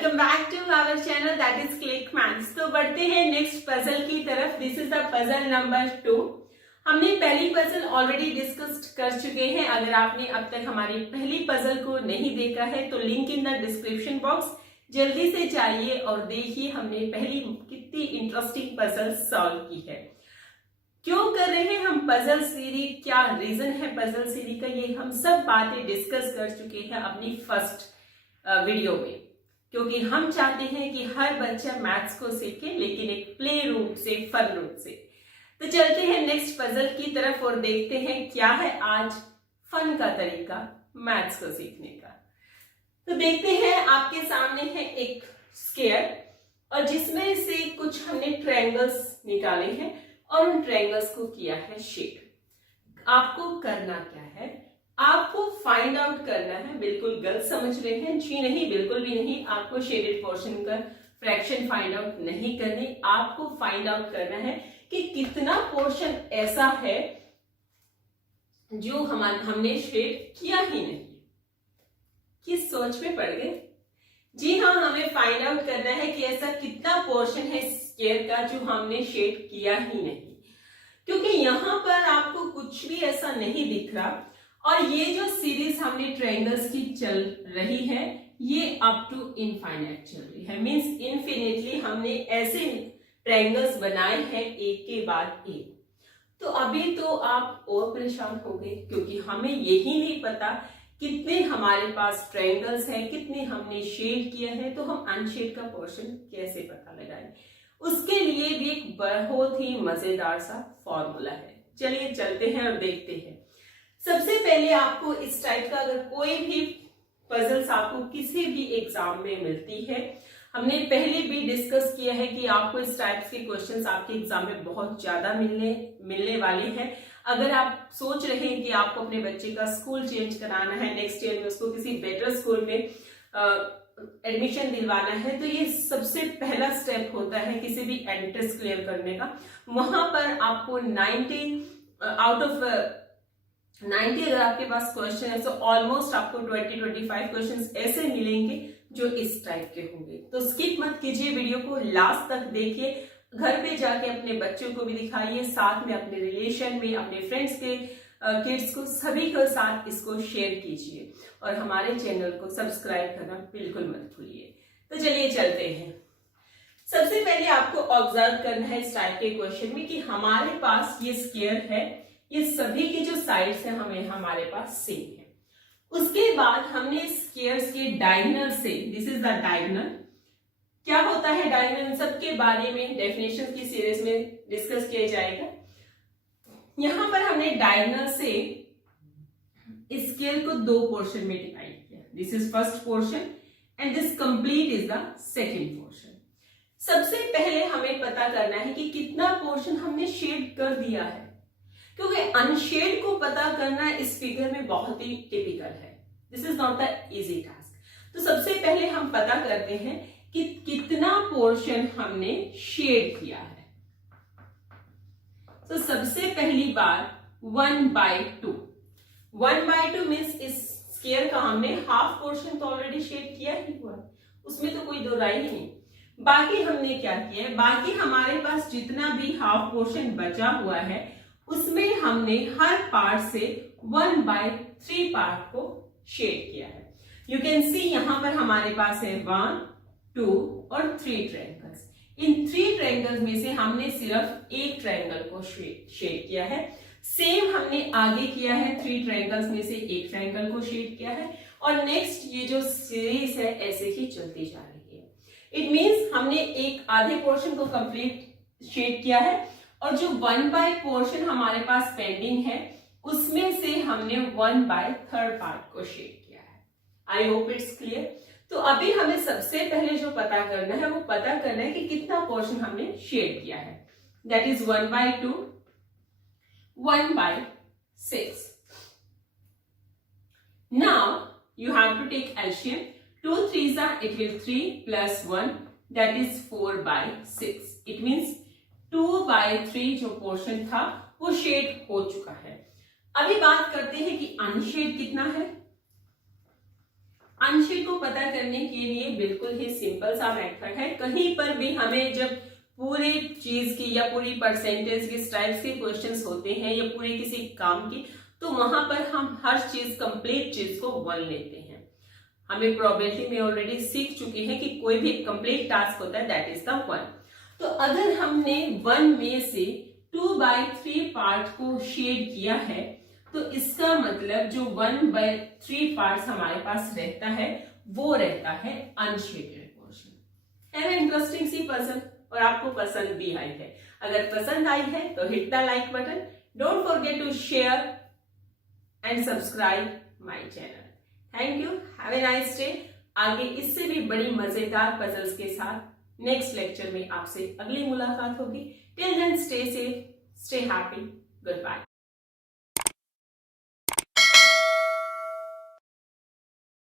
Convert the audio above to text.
Welcome back to our channel that is click maths. तो बढ़ते हैं नेक्स्ट पजल की तरफ। This is the puzzle number 2। हमने पहली पजल ऑलरेडी डिस्कस कर चुके हैं। अगर आपने अब तक हमारी पहली पजल को नहीं देखा है तो link in the description box, जल्दी से जाइए और देखिए हमने पहली कितनी इंटरेस्टिंग पजल सॉल्व की है। क्यों कर रहे हैं हम पजल सीरीज, क्या रीजन है पजल सीरीज का, ये हम सब बातें डिस्कस कर चुके हैं अपनी फर्स्ट वीडियो में, क्योंकि हम चाहते हैं कि हर बच्चा मैथ्स को सीखे, लेकिन एक प्ले रूप से, फन रूप से। तो चलते हैं नेक्स्ट पजल की तरफ और देखते हैं क्या है आज फन का तरीका मैथ्स को सीखने का। तो देखते हैं, आपके सामने है एक स्क्वायर और जिसमें से कुछ हमने ट्रायंगल्स निकाले हैं और उन ट्रायंगल्स को किया है शेड। आपको करना क्या है, आपको फाइंड आउट करना है। बिल्कुल गलत समझ रहे हैं जी, नहीं, बिल्कुल भी नहीं। आपको शेडेड पोर्शन का फ्रैक्शन फाइंड आउट नहीं करनी, आपको फाइंड आउट करना है कि कितना पोर्शन ऐसा है जो हमने शेड किया ही नहीं। किस सोच में पड़ गए? जी हाँ, हमें फाइंड आउट करना है कि ऐसा कितना पोर्शन है स्क्वायर का जो हमने शेड किया ही नहीं, क्योंकि यहां पर आपको कुछ भी ऐसा नहीं दिख रहा। और ये जो सीरीज हमने ट्रायंगल्स की चल रही है ये अप टू इनफाइनाइट चल रही है, मींस इनफिनिटली हमने ऐसे ट्रायंगल्स बनाए हैं एक के बाद एक। तो अभी तो आप और परेशान हो गए, क्योंकि हमें यही नहीं पता कितने हमारे पास ट्रायंगल्स हैं, कितने हमने शेड किया है, तो हम अनशेड का पोर्शन कैसे पता लगाएं। उसके लिए भी एक बहुत ही मजेदार सा फॉर्मूला है। चलिए चलते हैं और देखते हैं। सबसे पहले आपको इस टाइप का अगर कोई भी पजल्स आपको किसी भी एग्जाम में मिलती है, हमने पहले भी डिस्कस किया है कि आपको इस टाइप के क्वेश्चंस आपके एग्जाम में बहुत ज्यादा मिलने वाले हैं। अगर आप सोच रहे हैं कि आपको अपने बच्चे का स्कूल चेंज कराना है, नेक्स्ट ईयर में उसको किसी बेटर स्कूल में एडमिशन दिलवाना है, तो ये सबसे पहला स्टेप होता है किसी भी एंट्रेंस क्लियर करने का। वहां पर आपको 90 आउट ऑफ 90 अगर आपके पास क्वेश्चन है तो ऑलमोस्ट आपको 20-25 क्वेश्चंस ऐसे मिलेंगे जो इस टाइप के होंगे। तो स्किप मत कीजिए, वीडियो को लास्ट तक देखिए, घर पे जाके अपने बच्चों को भी दिखाइए, साथ में अपने रिलेशन में, अपने फ्रेंड्स के किड्स को, सभी के साथ इसको शेयर कीजिए और हमारे चैनल को सब्सक्राइब करना बिल्कुल मत भूलिए। तो चलिए चलते हैं। सबसे पहले आपको ऑब्जर्व करना है इस टाइप के क्वेश्चन में कि हमारे पास ये स्क्वायर है, ये सभी की जो साइड्स हैं हमें हमारे पास सेम है। उसके बाद हमने स्क्वायर्स के डायगोनल से, दिस इज द डायगोनल, क्या होता है डायगोनल, इन सब के बारे में डेफिनेशन की सीरीज में डिस्कस किया जाएगा। यहां पर हमने डायगोनल से स्क्वायर को दो पोर्शन में डिवाइड किया। This is first portion and this complete is the second portion. सबसे पहले हमें पता करना है कि कितना पोर्शन हमने शेड कर दिया है, क्योंकि अनशेड को पता करना इस फिगर में बहुत ही टिपिकल है। This is not the easy task. तो सबसे पहले हम पता करते हैं कि कितना पोर्शन हमने शेड किया है। तो सबसे पहली बार 1/2। 1/2 मीन्स इस स्क्वायर का हमने हाफ पोर्शन तो ऑलरेडी शेड किया ही हुआ, उसमें तो कोई दो राय ही नहीं। बाकी हमने क्या किया है, बाकी हमारे पास जितना भी हाफ पोर्शन बचा हुआ है उसमें हमने हर पार्ट से 1/3 पार्ट को शेड किया है। यू कैन सी यहां पर हमारे पास है 1, 2 और 3 ट्रायंगल्स। इन 3 ट्रायंगल्स में से हमने सिर्फ एक ट्रायंगल को शेड किया है। सेम हमने आगे किया है, 3 ट्रायंगल्स में से एक ट्रायंगल को शेड किया है और नेक्स्ट ये जो सीरीज है ऐसे ही चलती जा रही है। इट मींस हमने एक आधे पोर्शन को कंप्लीट शेड किया है और जो 1/3 पोर्शन हमारे पास पेंडिंग है उसमें से हमने 1/3 पार्ट को शेड किया है। I hope it's clear. तो अभी हमें सबसे पहले जो पता करना है वो पता करना है कि कितना पोर्शन हमने शेड किया है। That is 1/2, 1/6। Now you have to take LCM. 2 3s it will 3 plus 1, that is 4/6। It means 2/3 जो पोर्शन था वो शेड हो चुका है। अभी बात करते हैं कि अनशेड कितना है। अनशेड को पता करने के लिए बिल्कुल ही सिंपल सा मेथड है। कहीं पर भी हमें जब पूरे चीज की या पूरी परसेंटेज की टाइप्स के क्वेश्चंस होते हैं या पूरे किसी काम की, तो वहां पर हम हर चीज कंप्लीट चीज को 1 लेते हैं। हमें प्रोबेबिलिटी में ऑलरेडी सीख चुके हैं कि कोई भी कंप्लीट टास्क होता है दैट इज द 1। तो अगर हमने 1 में से 2/3 पार्ट को शेड किया है तो इसका मतलब जो 1/3 पार्ट्स हमारे पास रहता है वो रहता है अनशेडेड पोर्शन। है ना इंटरेस्टिंग सी पजल, और आपको पसंद भी आई है। अगर पसंद आई है तो hit the like button, don't forget to share and subscribe my channel. Thank you, have a nice day. आगे इससे भी बड़ी मजेदार पजल्स के साथ नेक्स्ट लेक्चर में आपसे अगली मुलाकात होगी। Till then stay safe, stay happy, good bye.